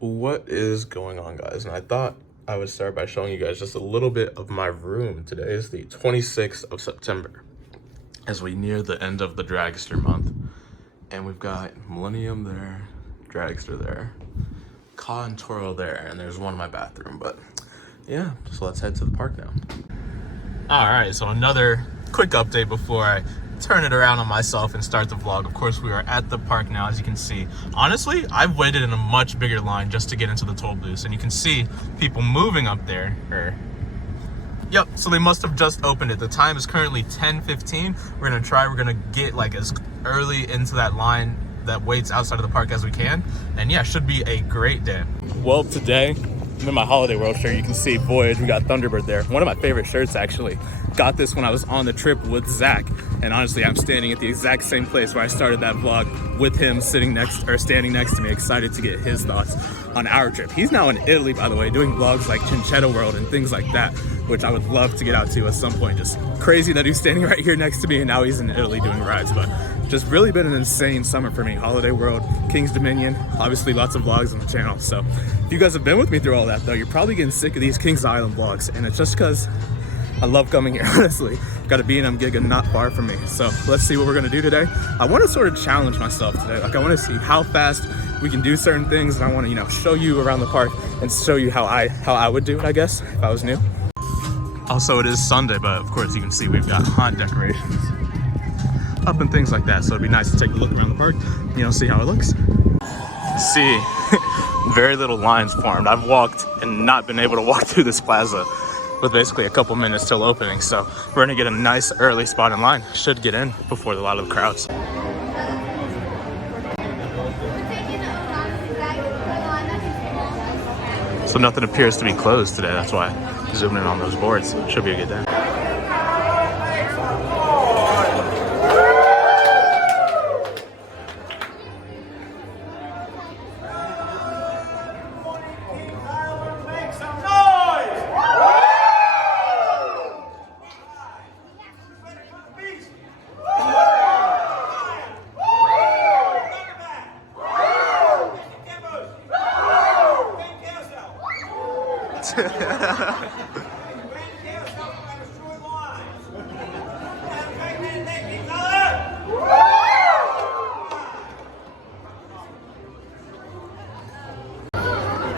What is going on, guys? And I thought I would start by showing you guys just a little bit of my room. Today is the 26th of September as we near the end of the dragster month, and we've got Millennium there, dragster there, Ka and Toro there, and there's one in my bathroom. But yeah, so let's head to the park now. All right, so another quick update before I turn it around on myself and start the vlog. Of course, we are at the park now, as you can see. Honestly, I've waited in a much bigger line just to get into the toll booths, and you can see people moving up there. Yep, so they must have just opened it. The time is currently 10:15. We're gonna get like as early into that line that waits outside of the park as we can. And yeah, should be a great day. Well, today, I'm in my Holiday World shirt. You can see Voyage, we got Thunderbird there. One of my favorite shirts, actually. Got this when I was on the trip with Zach. And honestly, I'm standing at the exact same place where I started that vlog with him standing next to me, excited to get his thoughts on our trip. He's now in Italy, by the way, doing vlogs like Cinccetta World and things like that, which I would love to get out to at some point. Just crazy that he's standing right here next to me and now he's in Italy doing rides. But just really been an insane summer for me. Holiday World, King's Dominion, obviously lots of vlogs on the channel. So if you guys have been with me through all that though, you're probably getting sick of these Kings Island vlogs, and it's just because I love coming here, honestly. Got a B&M gig not far from me. So let's see what we're gonna do today. I wanna sort of challenge myself today. Like I wanna see how fast we can do certain things, and I wanna, show you around the park and show you how I would do it, I guess, if I was new. Also, it is Sunday, but of course you can see we've got haunt decorations up and things like that. So it'd be nice to take a look around the park, see how it looks. See, very little lines formed. I've walked and not been able to walk through this plaza with basically a couple minutes till opening. So we're gonna get a nice early spot in line. Should get in before a lot of the crowds. So nothing appears to be closed today. That's why I zoomed in on those boards. Should be a good day.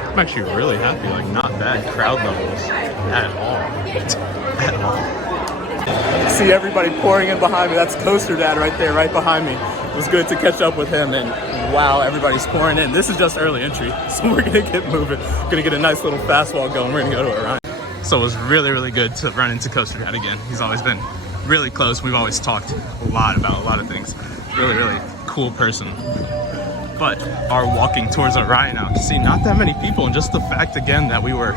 I'm actually really happy, like not bad crowd levels at all. See everybody pouring in behind me. That's Coaster Dad right there, right behind me. It was good to catch up with him, and wow, everybody's pouring in. This is just early entry, so we're gonna get moving. Gonna get a nice little fast walk going. We're gonna go to Orion. So it was really, really good to run into Coaster Dad again. He's always been really close. We've always talked a lot about a lot of things. Really, really cool person. But are walking towards Orion now. See, not that many people, and just the fact again that we were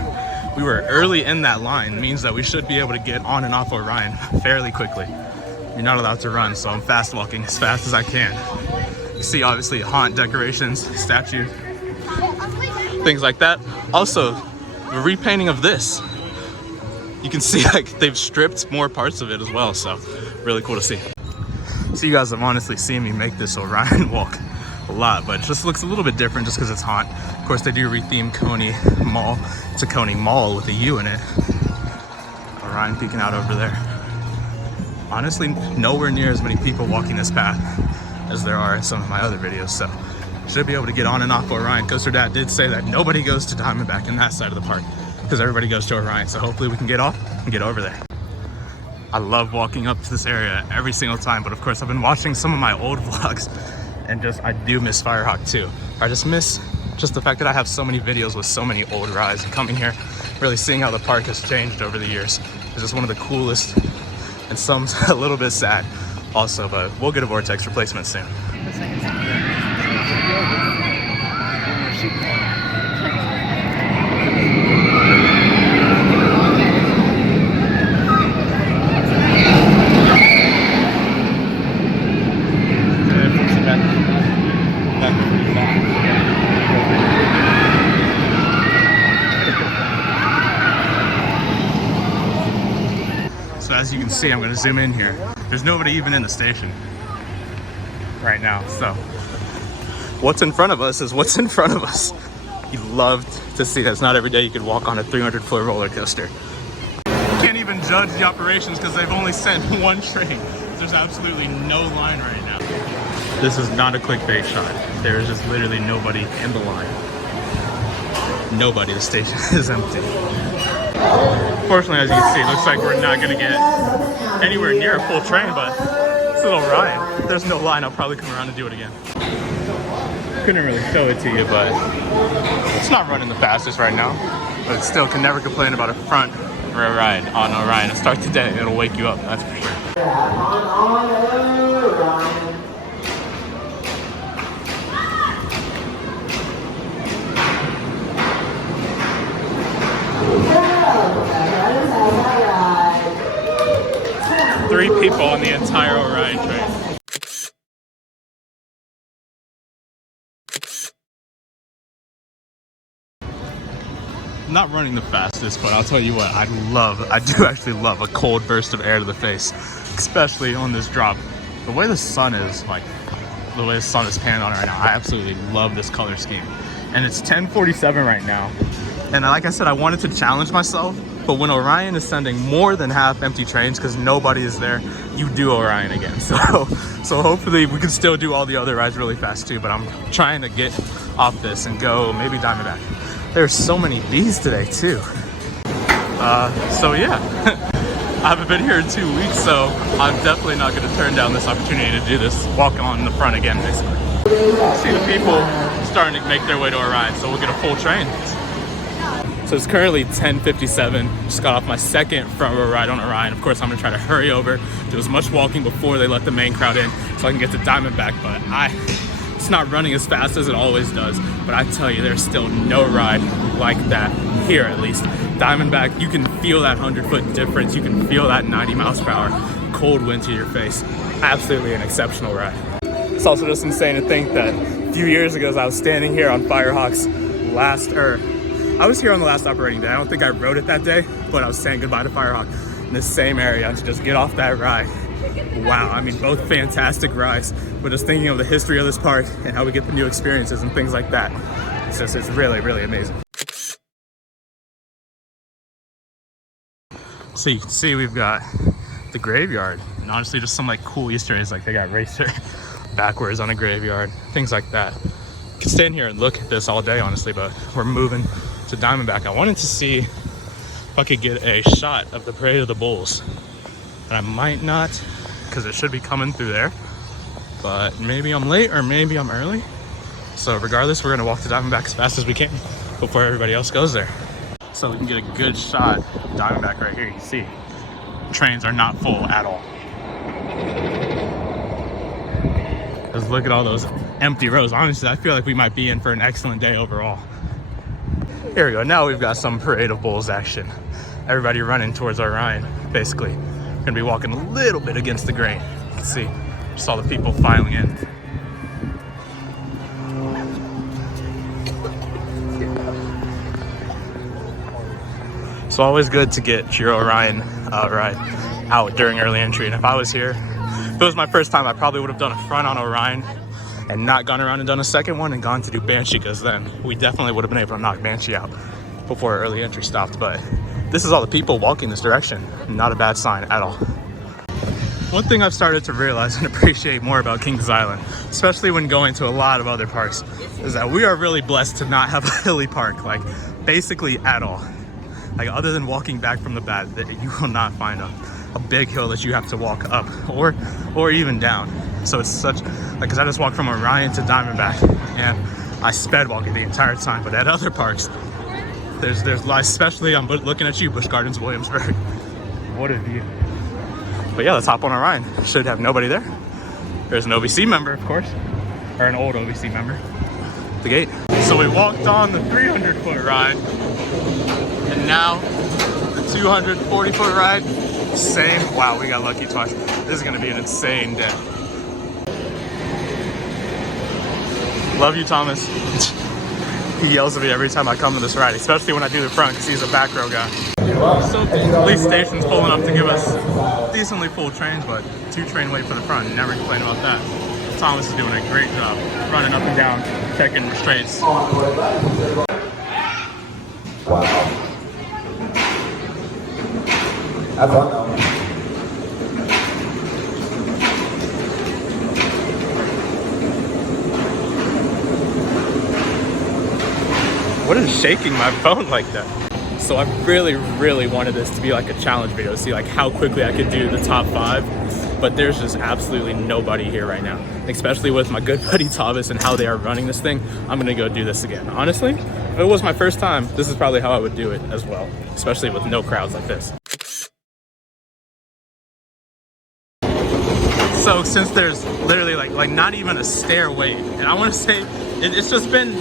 early in that line means that we should be able to get on and off Orion fairly quickly. You're not allowed to run, so I'm fast walking as fast as I can. You see obviously haunt decorations, statues, things like that. Also, the repainting of this. You can see like they've stripped more parts of it as well, so really cool to see. So you guys have honestly seen me make this Orion walk a lot, but it just looks a little bit different just because it's haunt. Of course, they do retheme Coney Mall. It's a Coney Mall with a U in it. Orion peeking out over there. Honestly, nowhere near as many people walking this path as there are in some of my other videos, so should be able to get on and off Orion. Coaster Dad did say that nobody goes to Diamondback in that side of the park because everybody goes to Orion, so hopefully we can get off and get over there. I love walking up to this area every single time, but of course I've been watching some of my old vlogs, and I do miss Firehawk too. I just miss the fact that I have so many videos with so many old rides, and coming here, really seeing how the park has changed over the years. It's just one of the coolest, and some a little bit sad also, but we'll get a Vortex replacement soon. So as you can see, I'm going to zoom in here. There's nobody even in the station right now. So what's in front of us is what's in front of us. he loved to see that. It's not every day you could walk on a 300-foot roller coaster. Can't even judge the operations because they've only sent one train. There's absolutely no line right now. This is not a clickbait shot. There is just literally nobody in the line. Nobody. The station is empty. Fortunately, as you can see, it looks like we're not going to get anywhere near a full train, but it's a little Orion. If there's no line, I'll probably come around and do it again. Couldn't really show it to you, but it's not running the fastest right now. But still can never complain about a front ride on Orion. To start the day, it'll wake you up, that's for sure. Three people on the entire Orion train. Not running the fastest, but I'll tell you what, I do actually love a cold burst of air to the face, especially on this drop. The way the sun is, like, the way the sun is panning on it right now, I absolutely love this color scheme. And it's 10:47 right now. And like I said, I wanted to challenge myself, but when Orion is sending more than half empty trains because nobody is there, you do Orion again. So hopefully we can still do all the other rides really fast too, but I'm trying to get off this and go maybe Diamondback. There's so many bees today too. So yeah, I haven't been here in 2 weeks, so I'm definitely not gonna turn down this opportunity to do this walk on the front again, basically. See the people starting to make their way to Orion, so we'll get a full train. So it's currently 10:57. Just got off my second front row ride on Orion. Of course, I'm gonna try to hurry over, do as much walking before they let the main crowd in so I can get to Diamondback, but it's not running as fast as it always does. But I tell you, there's still no ride like that here, at least. Diamondback, you can feel that 100-foot difference. You can feel that 90 miles per hour, cold wind to your face. Absolutely an exceptional ride. It's also just insane to think that a few years ago, as I was standing here on Firehawk's I was here on the last operating day. I don't think I rode it that day, but I was saying goodbye to Firehawk in the same area to just get off that ride. Wow, I mean, both fantastic rides, but just thinking of the history of this park and how we get the new experiences and things like that, it's really, really amazing. So you can see we've got the graveyard, and honestly just some like cool Easter eggs, like they got racer backwards on a graveyard, things like that. You can stand here and look at this all day, honestly, but we're moving to Diamondback. I wanted to see if I could get a shot of the Parade of the Bulls, and I might not, because it should be coming through there, but maybe I'm late or maybe I'm early. So regardless, we're gonna walk to Diamondback as fast as we can before everybody else goes there, so we can get a good shot of Diamondback right here. You can see trains are not full at all. Just look at all those empty rows. Honestly, I feel like we might be in for an excellent day overall. Here we go. Now we've got some Parade of Bulls action. Everybody running towards Orion, basically. Gonna be walking a little bit against the grain. You can see just all the people filing in. It's always good to get your Orion ride out during early entry. And if I was here, if it was my first time, I probably would have done a front on Orion and not gone around and done a second one and gone to do Banshee, because then we definitely would have been able to knock Banshee out before early entry stopped. But this is all the people walking this direction. Not a bad sign at all. One thing I've started to realize and appreciate more about Kings Island, especially when going to a lot of other parks, is that we are really blessed to not have a hilly park, like basically at all. Like other than walking back from the bat, that you will not find a big hill that you have to walk up or even down. So it's such, like, because I just walked from Orion to Diamondback and I sped walking the entire time. But at other parks, there's especially I'm looking at you, Busch Gardens, Williamsburg. What a view. But yeah, let's hop on Orion. Should have nobody there. There's an OVC member, of course, or an old OVC member at the gate. So we walked on the 300-foot ride, and now the 240-foot ride. Same. Wow, we got lucky twice. This is gonna be an insane day. Love you, Thomas. He yells at me every time I come to this ride, especially when I do the front, because he's a back row guy. So police station's pulling up to give us decently full trains, but 2 train wait for the front. Never complain about that. Thomas is doing a great job running up and down, checking restraints. Wow. Have fun though. What is shaking my phone like that? So I really wanted this to be like a challenge video to see like how quickly I could do the top 5, but there's just absolutely nobody here right now, especially with my good buddy Thomas and how they are running this thing. I'm gonna go do this again. Honestly, if it was my first time, this is probably how I would do it as well, especially with no crowds like this. So since there's literally like not even a stair wait, and I want to say it's just been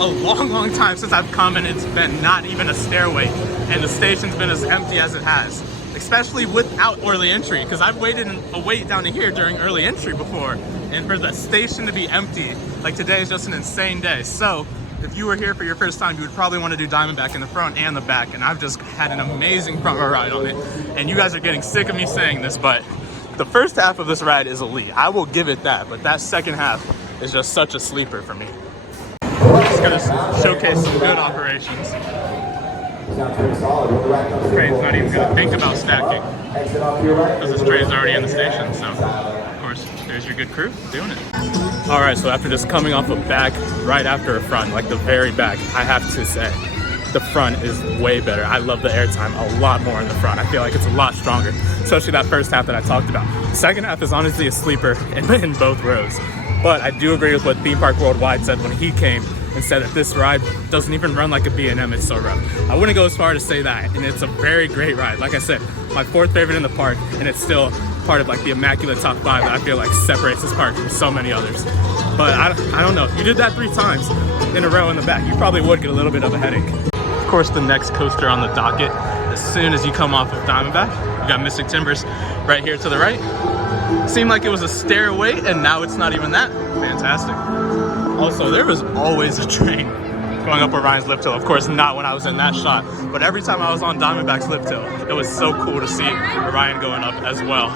a long time since I've come, and it's been not even a stairway, and the station's been as empty as it has, especially without early entry, because I've waited a wait down to here during early entry before, and for the station to be empty, like today is just an insane day. So if you were here for your first time, you would probably want to do Diamondback in the front and the back, and I've just had an amazing front row ride on it, and you guys are getting sick of me saying this, but the first half of this ride is elite. I will give it that, but that second half is just such a sleeper for me. Just gonna showcase some good operations. Train's not even gonna think about stacking because this train's already in the station. So, of course, there's your good crew doing it. All right, so after just coming off a back right after a front, like the very back, I have to say the front is way better. I love the airtime a lot more in the front. I feel like it's a lot stronger, especially that first half that I talked about. The second half is honestly a sleeper in both rows. But I do agree with what Theme Park Worldwide said when he came and said that this ride doesn't even run like a B&M, it's so rough. I wouldn't go as far to say that, and it's a very great ride. Like I said, my 4th favorite in the park, and it's still part of like the immaculate top 5 that I feel like separates this park from so many others. But I don't know, if you did that 3 times in a row in the back, you probably would get a little bit of a headache. Of course, the next coaster on the docket, as soon as you come off of Diamondback, you got Mystic Timbers right here to the right. Seemed like it was a stairway, and now it's not even that. Fantastic. Also, there was always a train going up Orion's lift hill. Of course, not when I was in that shot, but every time I was on Diamondback's lift hill, it was so cool to see Orion going up as well.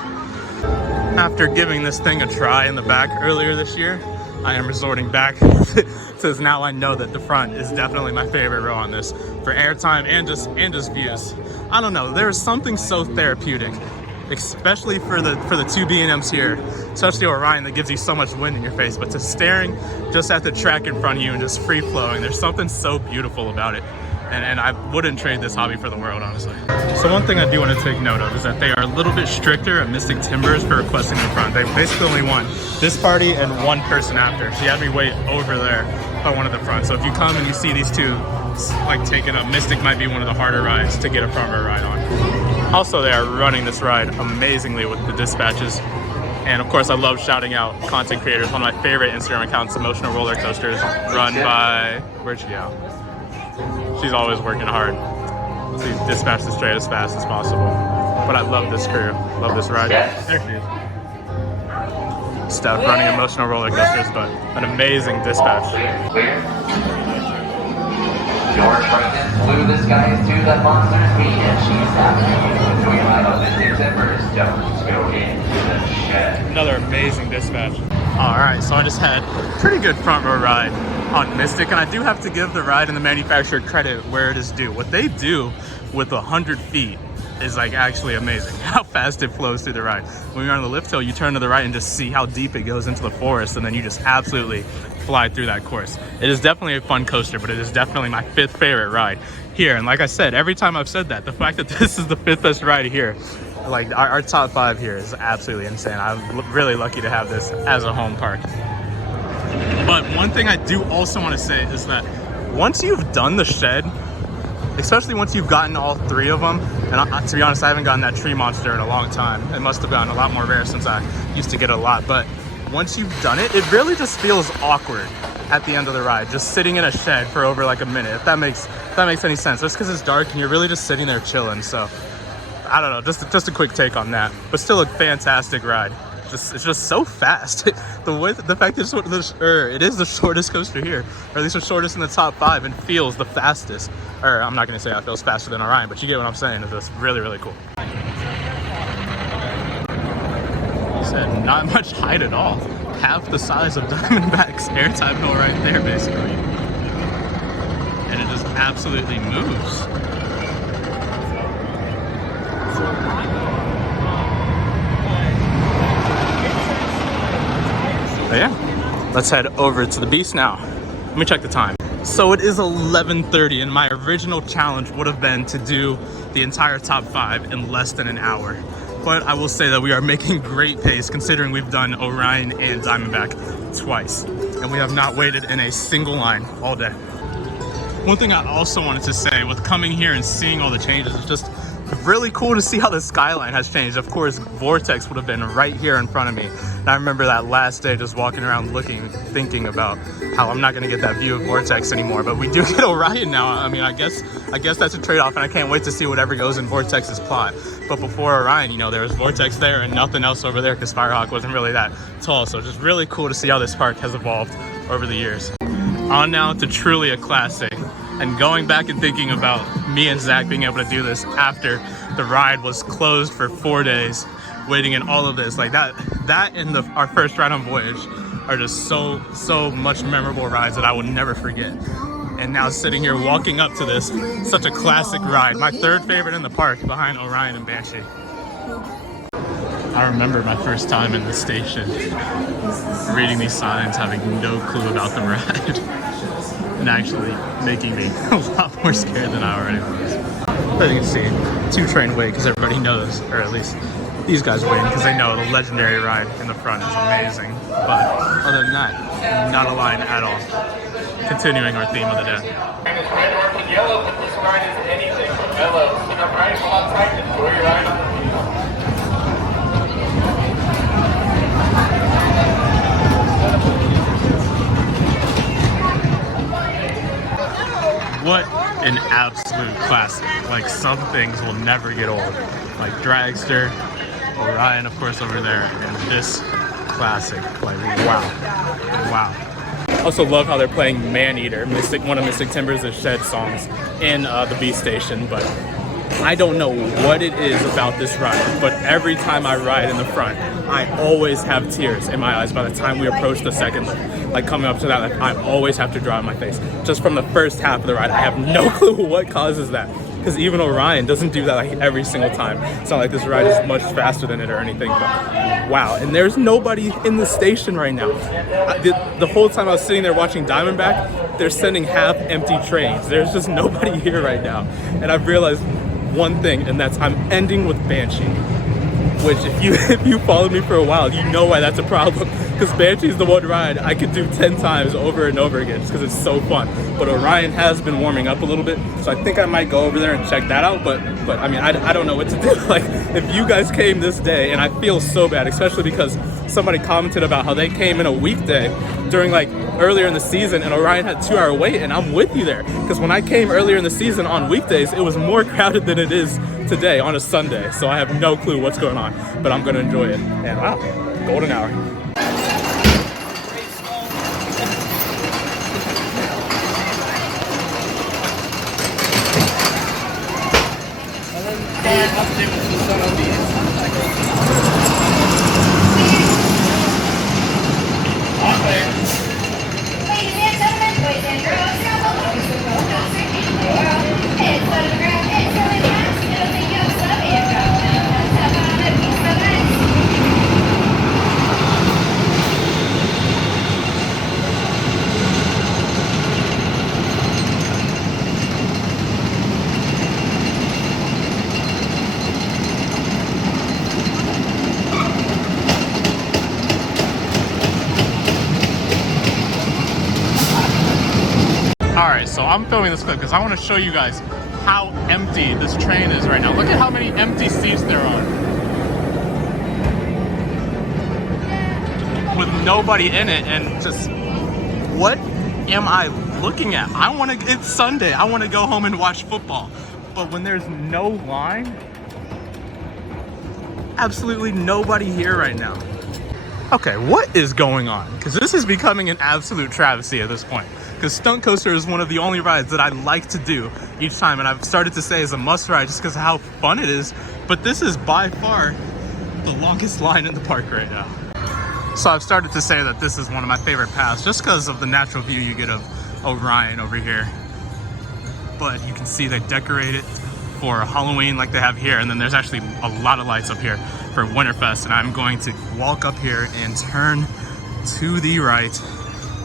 After giving this thing a try in the back earlier this year, I am resorting back to now I know that the front is definitely my favorite row on this for airtime and just views. I don't know, there is something so therapeutic, especially for the 2 B&Ms here, especially Orion, that gives you so much wind in your face, but to staring just at the track in front of you and just free flowing, there's something so beautiful about it. And I wouldn't trade this hobby for the world, honestly. So one thing I do want to take note of is that they are a little bit stricter at Mystic Timbers for requesting the front. They basically only want this party and 1 person after. She had me wait over there if I wanted the front. So if you come and you see these 2 like taking up, Mystic might be one of the harder rides to get a front row ride on. Also, they are running this ride amazingly with the dispatches. And of course, I love shouting out content creators. One of my favorite Instagram accounts, Emotional Roller Coasters, run by, where'd she go? She's always working hard to dispatch the straight as fast as possible. But I love this crew, love this ride. There she is. Steph running Emotional Roller Coasters, but an amazing dispatch. George Franklin flew this guy to the monster's meet, and she's happy. Between my Mystic Timbers, don't go into the shed. Another amazing dispatch. All right, so I just had a pretty good front row ride on Mystic, and I do have to give the ride and the manufacturer credit where it is due. What they do with 100 feet is like actually amazing, how fast it flows through the ride. When you're on the lift hill, you turn to the right and just see how deep it goes into the forest, and then you just absolutely fly through that course. It is definitely a fun coaster, but it is definitely my 5th favorite ride here. And like I said, every time I've said that, the fact that this is the 5th best ride here, like our top 5 here, is absolutely insane. I'm really lucky to have this as a home park. But one thing I do also want to say is that once you've done the shed, especially once you've gotten all 3 of them, and to be honest, I haven't gotten that tree monster in a long time. It must have gotten a lot more rare since I used to get it a lot. But once you've done it, it really just feels awkward at the end of the ride, just sitting in a shed for over like a minute, if that makes any sense. Just because it's dark and you're really just sitting there chilling. So I don't know, just a quick take on that, but still a fantastic ride. It's just so fast. The fact that it is the shortest coaster here, or at least the shortest in the top 5, and feels the fastest. Or I'm not gonna say it feels faster than Orion, but you get what I'm saying. It's just really, really cool. He said not much height at all. Half the size of Diamondback's airtime hill right there, basically. And it just absolutely moves. But yeah, let's head over to the beast now. Let me check the time. So it is 11:30, and my original challenge would have been to do the entire top 5 in less than an hour. But I will say that we are making great pace considering we've done Orion and Diamondback twice, and we have not waited in a single line all day. One thing I also wanted to say with coming here and seeing all the changes, it's just really cool to see how the skyline has changed. Of course, Vortex would have been right here in front of me. And I remember that last day just walking around looking, thinking about how I'm not gonna get that view of Vortex anymore, but we do get Orion now. I mean, I guess that's a trade-off, and I can't wait to see whatever goes in Vortex's plot. But before Orion, you know, there was Vortex there and nothing else over there because Firehawk wasn't really that tall. So just really cool to see how this park has evolved over the years. On now to truly a classic. And going back and thinking about me and Zach being able to do this after the ride was closed for 4 days, waiting in all of this, like that and our first ride on Voyage are just so much memorable rides that I will never forget. And now sitting here walking up to this, such a classic ride. My third favorite in the park behind Orion and Banshee. I remember my first time in the station, reading these signs, having no clue about the ride. And actually making me a lot more scared than I already was. As you can see, 2 train wait because everybody knows, or at least these guys waiting because they know the legendary ride in the front is amazing. But other than that, not a line at all. Continuing our theme of the day. It's red, orange, and yellow, but this ride is anything from yellow. So I'm riding alongside you. Enjoy your ride on the field. What an absolute classic. Like, some things will never get old. Like Dragster, Orion, of course, over there, and this classic. Like, wow. I also love how they're playing Maneater, one of Mystic Timber's Shed songs in the Beast Station, but I don't know what it is about this ride, but every time I ride in the front, I always have tears in my eyes by the time we approach the second lift. Like, coming up to that lift, I always have to dry on my face. Just from the first half of the ride, I have no clue what causes that. Because even Orion doesn't do that like every single time. It's not like this ride is much faster than it or anything, but wow. And there's nobody in the station right now. The whole time I was sitting there watching Diamondback, they're sending half-empty trains. There's just nobody here right now. And I've realized one thing, and that's I'm ending with Banshee. Which, if you followed me for a while, you know why that's a problem. Because Banshee is the one ride I could do 10 times over and over again just because it's so fun. But Orion has been warming up a little bit, so I think I might go over there and check that out. But I mean, I don't know what to do. Like, if you guys came this day, and I feel so bad, especially because somebody commented about how they came in a weekday during, like, earlier in the season, and Orion had 2-hour wait, and I'm with you there. Because when I came earlier in the season on weekdays, it was more crowded than it is today on a Sunday. So I have no clue what's going on, but I'm gonna enjoy it. And wow, golden hour. Alright, so I'm filming this clip because I want to show you guys how empty this train is right now. Look at how many empty seats there are. With nobody in it, and just, what am I looking at? It's Sunday, I want to go home and watch football. But when there's no line, absolutely nobody here right now. Okay, what is going on? Because this is becoming an absolute travesty at this point. Because Stunt Coaster is one of the only rides that I like to do each time, and I've started to say is a must ride just because of how fun it is. But this is by far the longest line in the park right now. So I've started to say that this is one of my favorite paths just because of the natural view you get of Orion over here. but you can see they decorate it for Halloween like they have here, and then there's actually a lot of lights up here for Winterfest, and I'm going to walk up here and turn to the right.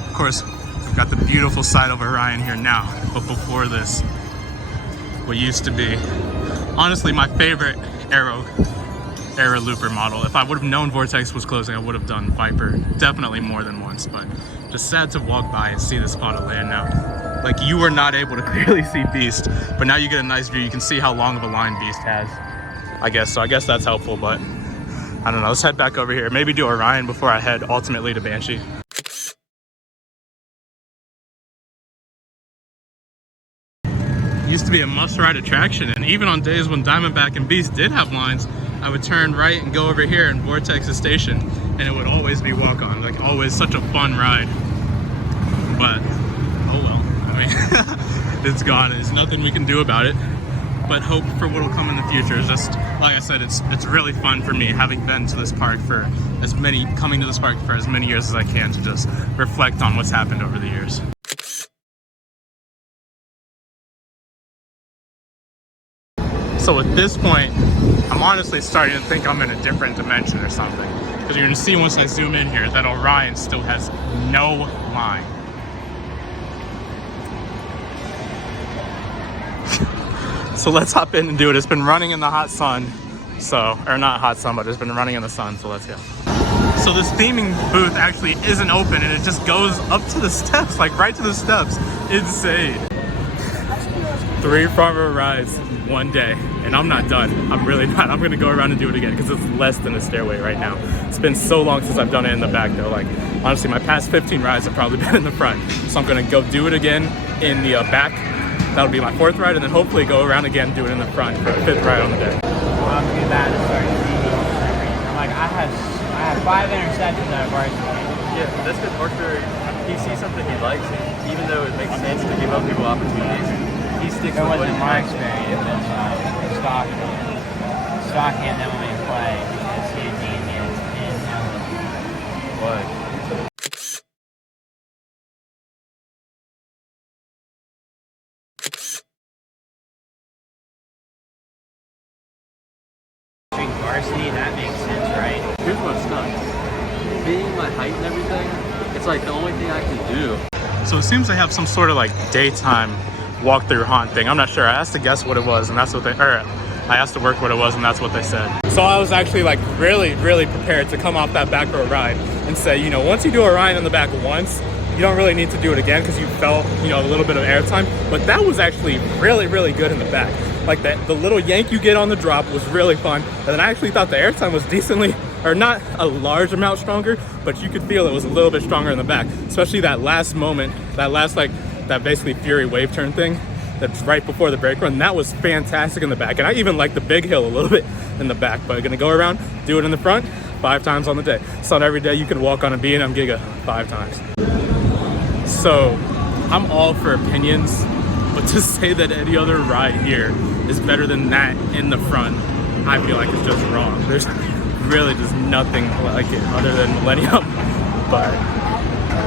Of course, we've got the beautiful sight of Orion here now, but before this, what used to be honestly my favorite Era looper model. If I would have known Vortex was closing, I would have done Viper definitely more than once, but just sad to walk by and see this spot of land now. Like, you were not able to clearly see Beast, but now you get a nice view. You can see how long of a line Beast has, I guess. So I guess that's helpful, but I don't know. Let's head back over here. Maybe do Orion before I head ultimately to Banshee. Used to be a must-ride attraction, and even on days when Diamondback and Beast did have lines, I would turn right and go over here in Vortex's station, and it would always be walk-on. Like, always such a fun ride. But oh well, I mean, it's gone. There's nothing we can do about it, but hope for what'll come in the future. It's just, like I said, it's really fun for me, having been to this park for coming to this park for as many years as I can, to just reflect on what's happened over the years. So at this point, I'm honestly starting to think I'm in a different dimension or something, because you're gonna see once I zoom in here that Orion still has no line. So let's hop in and do it. It's been running in the hot sun, or not hot sun, but it's been running in the sun, so let's go. So this theming booth actually isn't open, and it just goes up to the steps, like right to the steps. Insane. 3 farmer rides one day, and I'm not done. I'm really not. I'm gonna go around and do it again because it's less than a stairway right now. It's been so long since I've done it in the back though. Like, honestly, my past 15 rides have probably been in the front. So I'm gonna go do it again in the back. That'll be my 4th ride, and then hopefully go around again and do it in the front for the 5th ride on the day. I'm too bad to start TV. I'm like, I have 5 interceptions that I've already made. Yeah, that's because Arthur, he sees something he likes, and even though it makes sense to give up people opportunities, he sticks That with what wasn't he my likes. experience. It's stock hand that only play because he and Danny is in But varsity, that makes sense, right? here's what's nuts. Being my height and everything, it's like the only thing I can do. So it seems they have some sort of like daytime walkthrough haunt thing. I'm not sure. I asked to guess what it was, and that's what I asked to work what it was, and that's what they said. So I was actually like really prepared to come off that back row ride and say, you know, once you do Orion in the back once, you don't really need to do it again because you felt, you know, a little bit of airtime. But that was actually really good in the back. Like the little yank you get on the drop was really fun. And then I actually thought the airtime was decently, or not a large amount stronger, but you could feel it was a little bit stronger in the back. Especially that last moment, that basically Fury wave turn thing that's right before the brake run. That was fantastic in the back. And I even liked the big hill a little bit in the back, but gonna go around, do it in the front 5 times on the day. It's not every day you can walk on a B&M Giga 5 times. So I'm all for opinions, but to say that any other ride here is better than that in the front, I feel like it's just wrong. There's really just nothing like it other than Millennium, but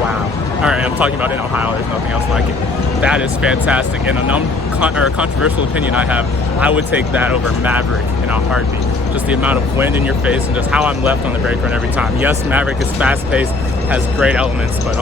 wow. All right, I'm talking about in Ohio, there's nothing else like it. That is fantastic, and a controversial opinion I have, I would take that over Maverick in a heartbeat. Just the amount of wind in your face and just how I'm left on the brake run every time. Yes, Maverick is fast-paced, has great elements, but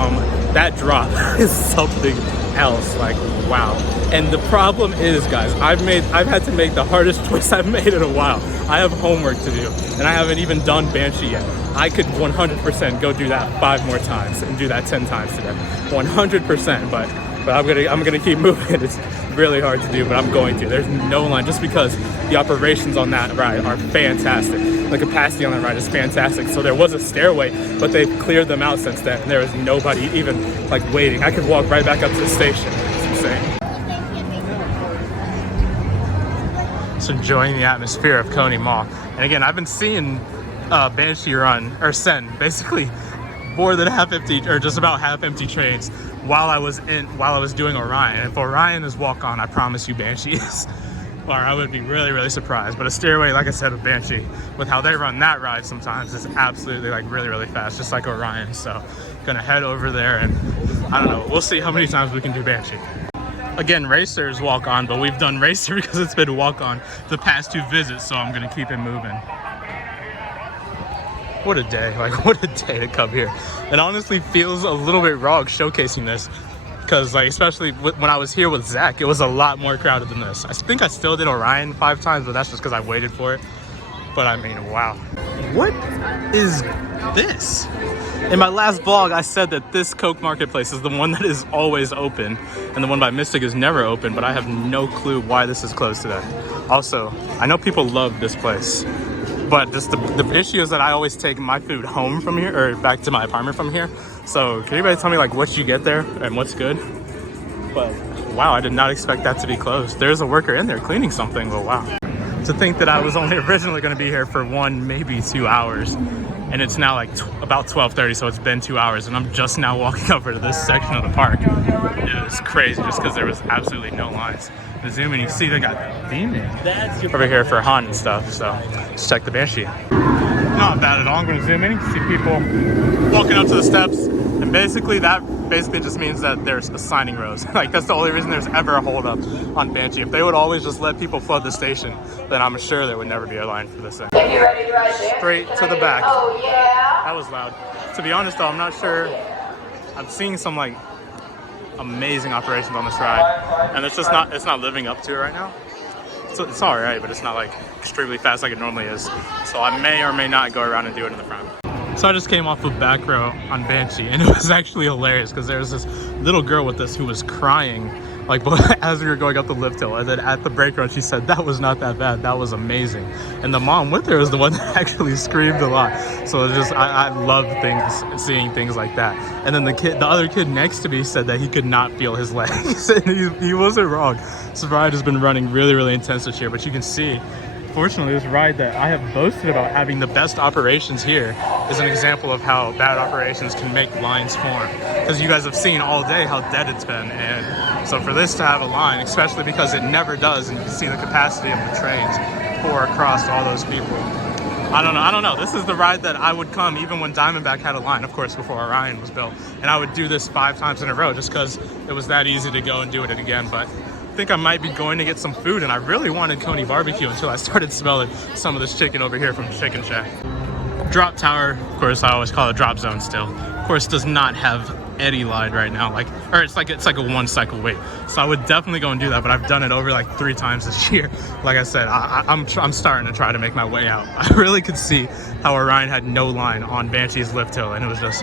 that drop is something else. Like, wow. And the problem is, guys, I've had to make the hardest choice I've made in a while. I have homework to do, and I haven't even done Banshee yet. I could 100% go do that 5 more times and do that 10 times today, 100%. But I'm gonna keep moving. It's really hard to do, but I'm going to. There's no line, just because the operations on that ride are fantastic. The capacity on that ride is fantastic. So there was a stairway, but they've cleared them out since then. And there is nobody even like waiting. I could walk right back up to the station. It's insane. Just enjoying the atmosphere of Coney Mall. And again, I've been seeing Banshee run, or send, basically more than half empty, or just about half empty trains while I was doing Orion. If Orion is walk on, I promise you Banshee is. Or I would be really surprised. But a stairway, like I said, with Banshee, with how they run that ride sometimes, is absolutely like really fast, just like Orion. So gonna head over there, and I don't know, we'll see how many times we can do Banshee. Again, Racer's walk on, but we've done Racer because it's been walk on the past 2 visits, so I'm gonna keep it moving. What a day, like what a day to come here. It honestly feels a little bit wrong showcasing this because like especially when I was here with Zach, it was a lot more crowded than this. I think I still did Orion 5 times, but that's just because I waited for it. But I mean, wow. What is this? In my last vlog, I said that this Coke Marketplace is the one that is always open, and the one by Mystic is never open, but I have no clue why this is closed today. Also, I know people love this place, but just the issue is that I always take my food home from here, or back to my apartment from here. So can anybody tell me like what you get there and what's good? But wow, I did not expect that to be closed. There's a worker in there cleaning something, but wow. To think that I was only originally going to be here for 1, maybe 2 hours, and it's now like about 12:30, so it's been 2 hours, and I'm just now walking over to this section of the park. It was crazy just because there was absolutely no lines. To zoom in, you see they got theming over here for Han and stuff, so let's check the Banshee. Not bad at all. I'm going to zoom in, you can see people walking up to the steps, and basically that just means that there's assigning rows. Like that's the only reason there's ever a hold up on Banshee. If they would always just let people flood the station, then I'm sure there would never be a line for this thing. Straight to the back. Oh yeah. That was loud. To be honest though, I'm not sure. I'm seeing some like amazing operations on this ride, and it's not living up to it right now. So it's all right, but it's not like extremely fast like it normally is. So I may or may not go around and do it in the front. So I just came off of back row on Banshee, and it was actually hilarious because there was this little girl with us who was crying like as we were going up the lift hill, and then at the break run she said that was not that bad, that was amazing. And the mom with her was the one that actually screamed a lot. So it's just I love seeing things like that. And then the other kid next to me said that he could not feel his legs, and he wasn't wrong. This ride has been running really intense this year, but you can see fortunately this ride that I have boasted about having the best operations here is an example of how bad operations can make lines form, because you guys have seen all day how dead it's been. And so for this to have a line, especially because it never does, and you can see the capacity of the trains pour across all those people, I don't know. This is the ride that I would come even when Diamondback had a line, of course, before Orion was built, and I would do this 5 times in a row just because it was that easy to go and do it again. But I think I might be going to get some food, and I really wanted Coney barbecue until I started smelling some of this chicken over here from Chicken Shack. Drop tower, of course, I always call it drop zone still. Of course, does not have any line right now, it's like a 1 cycle wait. So I would definitely go and do that, but I've done it over like 3 times this year. Like I said, I'm starting to try to make my way out. I really could see how Orion had no line on Banshee's lift hill, and it was just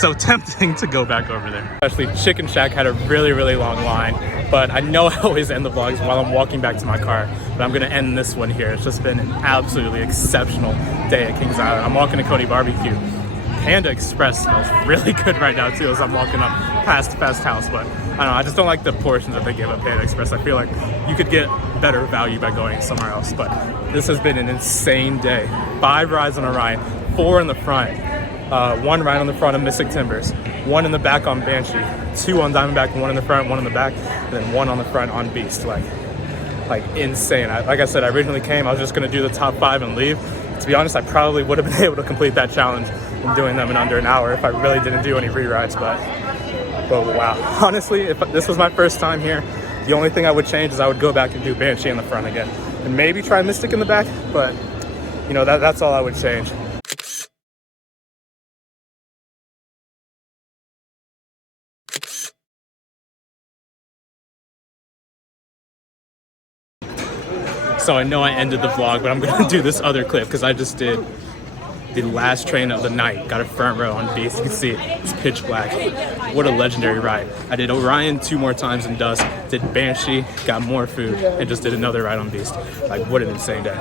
so tempting to go back over there. Especially Chicken Shack had a really long line, but I know I always end the vlogs while I'm walking back to my car, but I'm gonna end this one here. It's just been an absolutely exceptional day at Kings Island. I'm walking to Coney Barbecue. Panda Express smells really good right now too as I'm walking up past Fest House, but I don't know, I just don't like the portions that they give at Panda Express. I feel like you could get better value by going somewhere else, but this has been an insane day. 5 rides on Orion, 4 in the front, 1 ride on the front of Mystic Timbers, 1 in the back on Banshee, 2 on Diamondback, 1 in the front, 1 in the back, and then 1 on the front on Beast. Like insane. Like I said, I originally came, I was just gonna do the top 5 and leave. To be honest, I probably would have been able to complete that challenge in doing them in under an hour if I really didn't do any re-rides, but wow. Honestly, if this was my first time here, the only thing I would change is I would go back and do Banshee in the front again, and maybe try Mystic in the back, but you know, that's all I would change. So I know I ended the vlog, but I'm gonna do this other clip because I just did the last train of the night. Got a front row on Beast. You can see it. It's pitch black. What a legendary ride. I did Orion 2 more times in dusk, did Banshee, got more food, and just did another ride on Beast. Like, what an insane day.